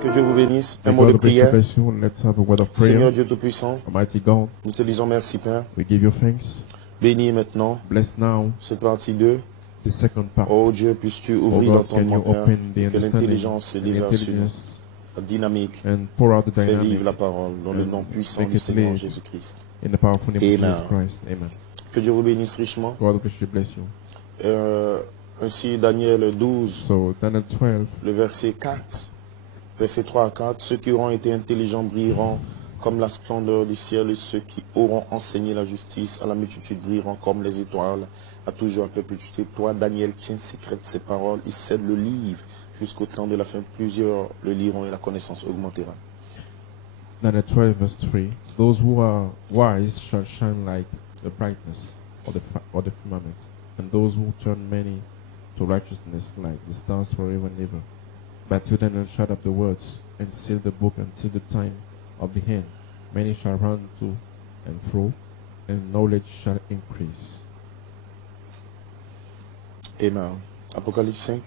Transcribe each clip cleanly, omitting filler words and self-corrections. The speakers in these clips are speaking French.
Que Dieu vous bénisse. Un May mot de God richly prière. bless you. Let's have a word of Seigneur prayer. Dieu Tout-Puissant, Almighty God, nous te disons merci Père. we give you thanks. Bénis maintenant Bless now cette partie 2. the second part. Oh Dieu, puisses-tu Oh ouvrir God, can you l'entendement Père, open the et que understanding l'intelligence se and déverse sur nous. intelligence La dynamique and pour out the fait dynamic vivre la parole dans le and nom puissant make du it Seigneur live Jésus-Christ. in the powerful name Amen. of Jesus Christ. Amen. Que Dieu vous bénisse richement. God richly bless you. Ainsi Daniel 12, So Daniel 12, le verset 4, verset 3 à 4, ceux qui auront été intelligents brilleront comme la splendeur du ciel, et ceux qui auront enseigné la justice à la multitude brilleront comme les étoiles, à toujours à perpétuité. Toi, Daniel, tiens secrète ces paroles, il cède le livre jusqu'au temps de la fin. Plusieurs le liront et la connaissance augmentera. Daniel 12 verse 3, those who are wise shall shine like the brightness of the firmament, and those who turn many to righteousness like the stars forever and ever. But you Daniel shut up the words and seal the book until the time of the end. Many shall run to and fro, and knowledge shall increase. Amen. Apocalypse 5.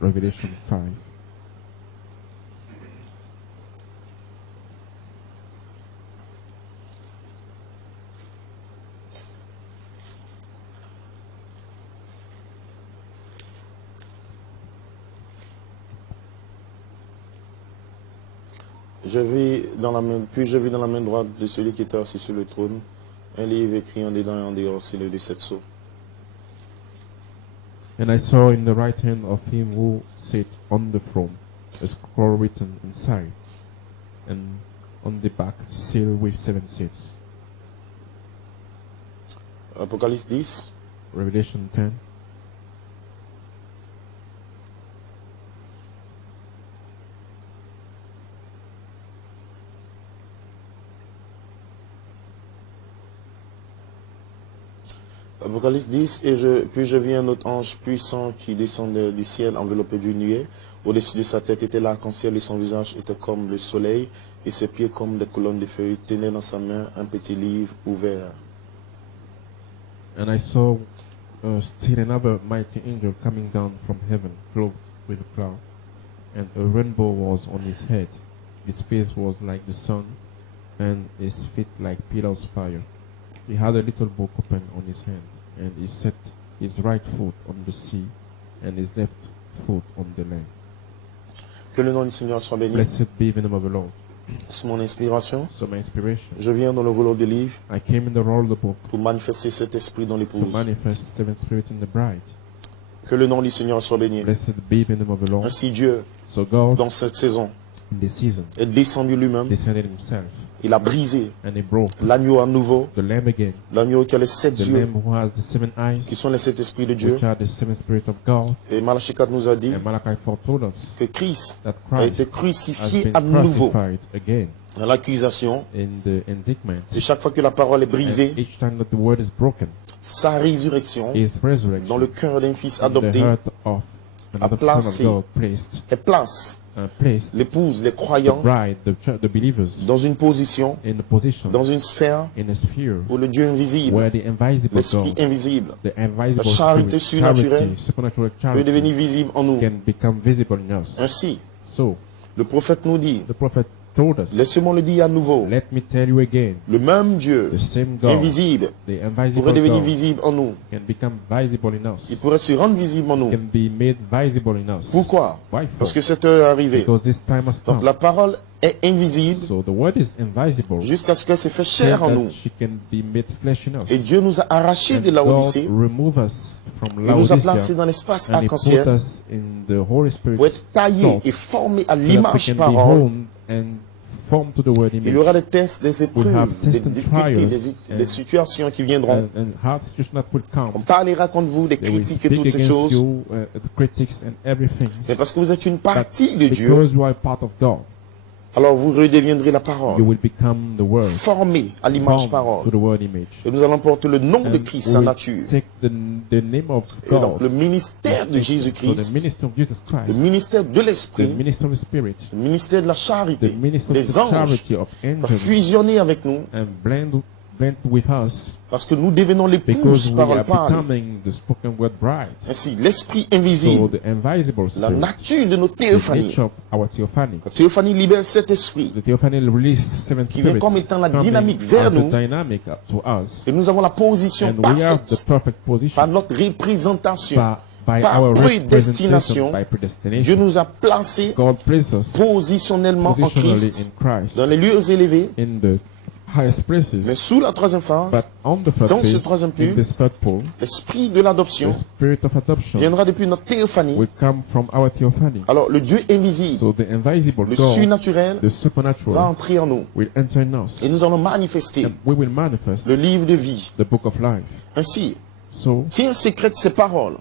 Revelation 5. Puis je vis dans la main droite de celui qui était assis sur le trône un livre écrit en dedans et en dehors, c'est le de 7 sceaux. And I saw in the right hand of him who sat on the throne a scroll written inside, and on the back sealed with 7 seals. Apocalypse 10. Revelation 10. Apocalypse 10, puis je vis un autre ange puissant qui descendait du ciel enveloppé d'une nuée. Au-dessus de sa tête était l'arc-en-ciel et son visage était comme le soleil et ses pieds comme des colonnes de feuilles. Tenait dans sa main un petit livre ouvert. And I saw still another mighty angel coming down from heaven, clothed with a cloud, and a rainbow was on his head. His face was like the sun, and his feet like pillars of fire. He had a little book open on his hand, and he set his right foot on the sea, and his left foot on the land. Que le nom du Seigneur soit béni. Blessed be the name of the Lord. C'est mon inspiration. So my inspiration. Je viens dans le rouleau de livre I came in the roll of the book pour manifester cet esprit dans to l'épouse. manifest seven spirit in the bride. Que le nom du Seigneur soit béni. Blessed be the name of the Lord. Ainsi Dieu, So God, dans cette saison, in this season, est descendu lui-même. descended himself, Il a brisé and he broke l'agneau à nouveau, the lamb again, l'agneau qui a les 7 the yeux, lamb who has the 7 qui eyes, sont les 7 esprits de Dieu. which are the 7 spirit of God. Et Malachie 4 nous a dit And Malachi 4 told us que Christ that a été Christ has crucifié been à nouveau crucified again dans l'accusation. in the indictment. Et chaque fois que la parole est And brisée, each time that the word is broken, sa résurrection his dans resurrection le cœur d'un fils in the adopté heart of another placé son of God placed l'épouse, les the croyants bride, the believers, dans une position, in a position, dans une sphère in a sphere où le Dieu invisible, where the invisible l'esprit God, invisible, the invisible la charité spirit, surnaturelle charity, supernatural peut devenir charity, visible en nous. can become visible in us. Ainsi, So, le prophète nous dit, the prophet told us, laissez-moi le dire à nouveau, let me tell you again, le même Dieu the same God, invisible the invisible pourrait devenir God, visible en nous. can become visible in Il us, pourrait se rendre visible en nous. can be made visible in us. Pourquoi? Why Parce for? que cette heure est arrivée. Because this time has Donc come. la parole est invisible So the word is invisible, jusqu'à ce qu'elle se fait so chair en that nous. she can be made flesh in us. Et Dieu nous a arrachés And de la God Odyssée. remove us from Il nous a placés Laodicea, dans l'espace and He put arc-en-ciel us in the Holy Spirit pour être taillés stock, et formés à so that we l'image can be parole. honed and formed to the word Il y aura image. des tests, des We have épreuves, tests des and difficultés, trials, des situations qui viendront. And hard situations that will come. On parlera contre vous, des They will critiques et speak toutes ces against choses. you, the critics and everything. C'est parce que vous êtes une But partie de Dieu. because you are part of God, Alors vous redeviendrez la you parole, will become the word, formé à l'image formed parole. to the word image. Et nous allons porter le nom de And Christ, we sa will nature. take the name of Et donc God. le ministère de So the Jésus-Christ, ministry of Jesus le Christ, ministère de the l'Esprit, ministry of the Spirit, le ministère de la charité, the ministry des of anges, charity of va angels, fusionner avec nous and blend blend with us Parce que nous devenons l'épouse because we parole are parlée. becoming the spoken word bride. Ainsi, l'esprit So invisible, the invisible la spirit, nature de nos the théophanies. nature of our theophany. La théophanie libère cet esprit The theophany released seven qui vient spirits comme étant la coming dynamique vers as the nous. dynamic to us. Et nous avons la position And we have the parfaite perfect par position notre représentation. by par our prédestination. representation, by Dieu predestination. nous a placés God placed us positionnellement en positionally Christ, in Christ, dans les lieux élevés, in the highest mais places. sous la troisième phase, But on the first dans ce place, troisième in pôle, this third pole, l'esprit de l'adoption the spirit of adoption viendra depuis notre théophanie. will come from our theophany. Alors le Dieu invisible, So the invisible le God, surnaturel, the va supernatural, entrer en nous. will enter in us. Et nous allons manifester And we will manifest le livre de vie. the book of life. Ainsi, So tiens secrète ces paroles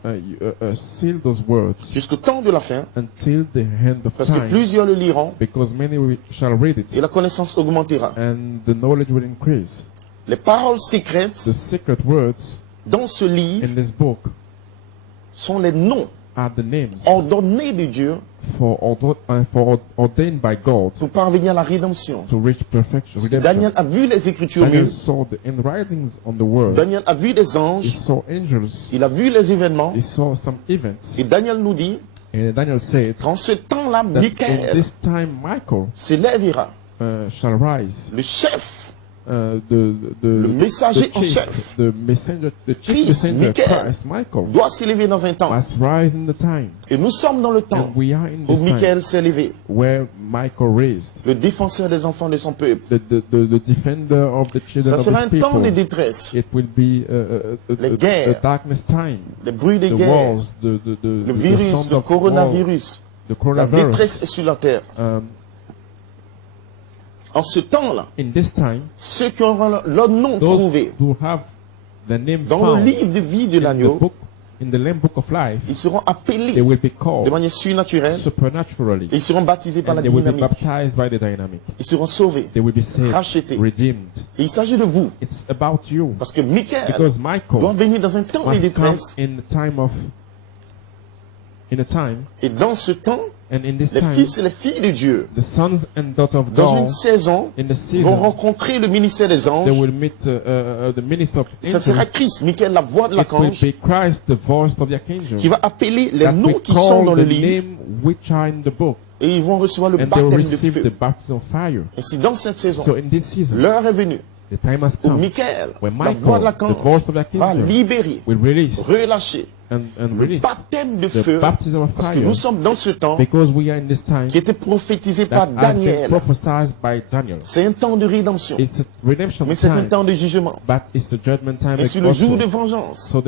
seal those words jusqu'au temps de la fin, until the end of parce que time, plusieurs le liront because many shall read it, et la connaissance augmentera. and the knowledge will increase. Les paroles secrètes The secret words dans ce livre in this book sont les noms are the names ordonnés de Dieu for ordained by God pour parvenir à la rédemption. to reach perfection. Parce que Redemption. Daniel a vu les Écritures Daniel mieux. saw the handwritings on the word. Daniel a vu des He anges. saw angels. Il a vu les événements. He saw some events. Et Daniel nous dit And Daniel said qu'en ce temps-là, that in Michael this time Michael s'élèvera. shall rise. Le chef, Le messager en chef. the messenger, the chief Christ, messenger, Michael, Christ, Michael, doit s'élever dans un temps. must rise in the time. Et nous sommes dans le temps And we are in où this time Michael s'est élevé. where Michael raised, Le défenseur des enfants de son peuple. the defender of the children Ça of sera his un temps de people. détresse. It will be Les a guerres, darkness time. les bruits de The guerre, wars, the le virus, sound le of coronavirus. war, the La coronavirus. détresse est sur la terre. En ce temps-là, In this time, ceux qui auront leur nom trouvé those who have the name dans le found livre de vie de in the l'agneau, book, in the Lamb Book of Life, ils seront they appelés will be de called manière surnaturelle supernaturally, et ils seront baptisés par and la they will be dynamique. baptized by the dynamic. Ils seront sauvés, They will be saved, rachetés. redeemed. Et il s'agit de vous. It's about you, Parce que Michael because doit Michael venir dans un temps de must come détresse. in a time, Et dans ce temps, and in this les time, fils et les filles de Dieu, the sons and daughters of dans une God, saison, in the vont season, rencontrer le ministère des they anges. will meet the minister of Ça sera angels. Christ, Michael, la voix de It will l'archange, be Christ, the voice of the archangel, qui va appeler les that noms will qui sont dans call le the livre. name which are in the book, Et ils vont recevoir le and they will baptême de receive the feu. baptism of fire. Et si dans cette saison, So in this season, l'heure est venue the time has où come Michael, when la voix de Michael, the l'archange, voice of the va archangel, libérer, will release relâcher and le release baptême de the feu. baptism of Parce que fire, nous sommes dans ce temps because we are in this time qui était prophétisé par that has been Daniel. prophesied by Daniel. C'est un temps de rédemption, It's a redemption mais c'est un time, temps de jugement. but it's the judgment time Et sur le jour de also. vengeance So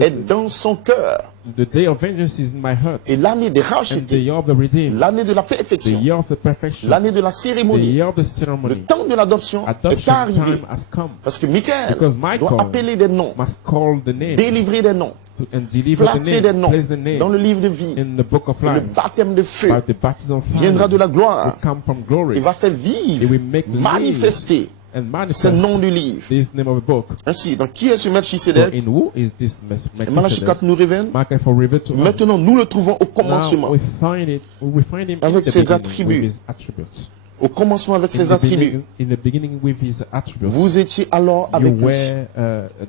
est dans son cœur. the day of vengeance is in my heart, Et l'année des and the rachetés, year of the redeemed, l'année de la the perfection, year of the perfection, l'année de la the cérémonie, year of the le ceremony, temps de l'adoption est adoption arrivé. time has come. Parce que Michael Because Michael doit appeler des noms, Must call the name délivrer des noms, and deliver placer the des name, noms place the name dans le livre de vie. in the book of Le life. baptême de feu But the baptism of fire viendra de la will gloire come from glory. et va faire It vivre, will make live manifester and ce manifest nom du livre. this name of the book. Ainsi, donc qui est ce So Melchisedec? in who is this Malachi Melchizedek? 4 nous révèle. Malachi 4 revealed to us. Maintenant, nous le trouvons au Now commencement. we find him in Avec the ses beginning attributs. with his attributes. Au commencement avec ses attributs. In the beginning with his attributes. Vous étiez alors You avec lui. were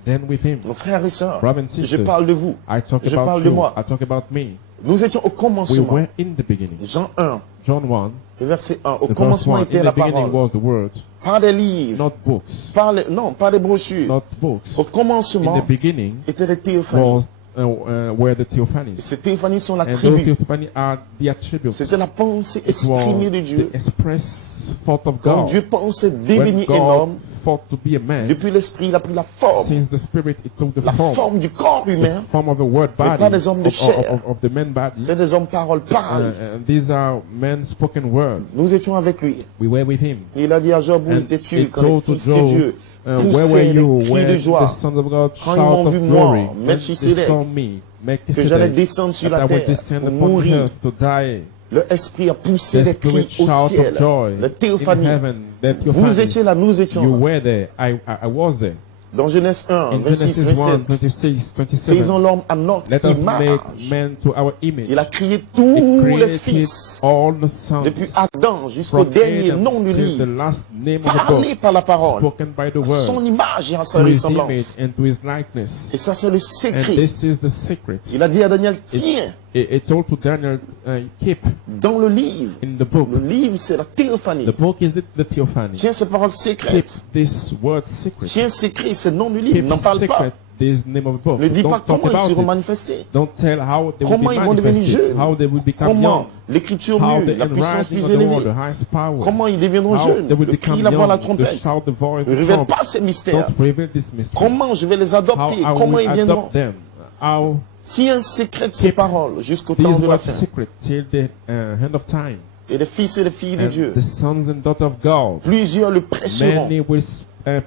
then with him. Nos frères et sœurs, Brothers and je sisters, parle de vous. I talk Je about parle de you. moi. I talk about me. Nous étions au We commencement. were in the beginning. Jean 1, John 1, le verset 1. Au the verse commencement 1. était In la the beginning parole. was the word, Par des livres, not books, non, pas des brochures. not books. Au In commencement the beginning étaient les théophanies. were the Et theophanies. ces théophanies sont And those l'attribut. theophanies are the attributes. C'était la pensée It was exprimée de Dieu. the express thought of Quand God. Dieu pensait When devenir un God homme, thought to be a man, depuis l'esprit, il a pris la forme. since the spirit, it took the La form, forme du corps humain. the form of the word Mais body, pas des hommes de chair. of the man body. C'est des hommes paroles parlent. And these are men's spoken words. Nous étions avec lui. We were with him. Il a dit à Job, où And étais-tu he quand les told to fils de Job, Dieu where were poussaient you des cris when de the joie sons of God Quand ils shout m'ont of vu, glory? moi, When they Melchizedek, saw me, que j'allais Melchizedek, descendre sur that la I would terre descend pour upon the mourir. earth to die. Le esprit a poussé The des spirit cris au shout ciel. of joy La in théophanie. heaven. The Vous theophany. étiez là, nous étions You là. were there. I was there. Dans Genèse 1, In 26, Genesis 1, 27, 26, faisons 27, l'homme à notre let us make image. man to our image. Il a créé He tous les created fils, all the sons depuis Adam jusqu'au from dernier Adam nom du till the livre, last name of the parlé book, par la parole, spoken by the son word, image et à sa to his image ressemblance. and to his likeness. Et ça, c'est le And secret. this is the secret. Il a dit à Daniel, tiens, It told to Daniel, keep dans le livre. in the book. Le livre, c'est la théophanie. The book is the theophany. Tiens ces paroles Keep secrètes. this word secret. Tiens secret, c'est le nom du livre. Keep N'en parle pas. secret this name of the book. Ne dis pas Don't talk comment ils about seront it. manifestés. Don't tell how they will Comment be ils vont devenir manifested, jeunes. how they will become Comment young, l'écriture how mue, the la puissance enrising plus of the world, élevée. the highest power, Comment ils deviendront how jeunes. they will Le become cri, la voix, la young, the trompette. shout, the voice, Ne the révèle trump. pas ces mystères. Don't reveal this mystery. Comment je vais les How adopter? I Comment will ils viendront? adopt them. How Tiens secret ces paroles jusqu'au temps these de la words fin. secret till the end of time. Et les fils et les filles de And Dieu, the sons and daughters of God, plusieurs le prêcheront. many will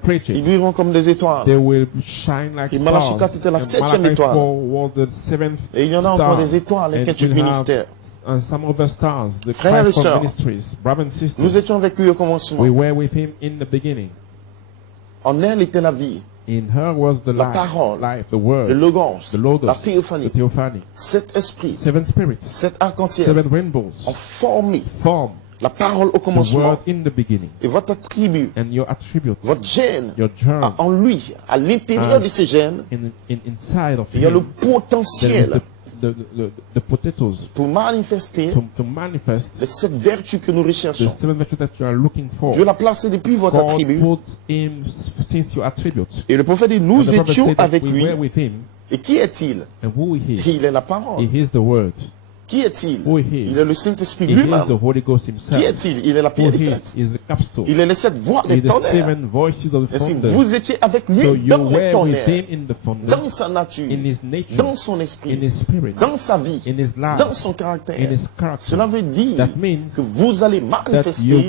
preach Ils it. vivront comme des étoiles. They will shine like Et Malachi 4 stars. était la And septième Malachi étoile. 4 was the seventh Et il y en a encore star. des étoiles, les And quintuple we'll have ministères. some other stars, the Frères et fivefold sœurs, ministries, brothers and Nous sisters. étions avec lui au commencement. We were with him in the beginning. En elle était la vie, In her was the La life, parole, life, the le word, logos, the logos, la the théophanie. theophany. Cet esprit, Seven spirits, cet arc-en-ciel seven rainbows ont formé form la parole au the commencement. word in the beginning. Et votre attribut, And your attributes, votre gène, your germ, a en lui, à l'intérieur de ces gènes, inside of il y a le him, there is potentiel the potatoes pour manifester to manifest les sept vertus que nous the recherchons. seven virtues that you are looking for. Dieu l'a placé depuis votre God attribut. put him since your attributes. Et le prophète dit, And nous the prophet étions said that avec we lui. were with him. Et qui est-il? And who he is? Il est la parole. He is the word. Qui est-il? Who he is? Il est le Saint-Esprit He is the lui-même. Holy Ghost Qui himself. est-il? Il est la Who pierre des he fêtes. is the capstone. Il est les sept voix He des is the tonnerres. seven voices of the Ainsi, thunder. vous étiez avec So lui you dans les were with tonnerres, him in the thunder, dans sa nature, in his nature, dans son in esprit, his spirit, dans sa vie, in his life, dans son in caractère. his character. Cela veut dire That means que vous allez that you manifester will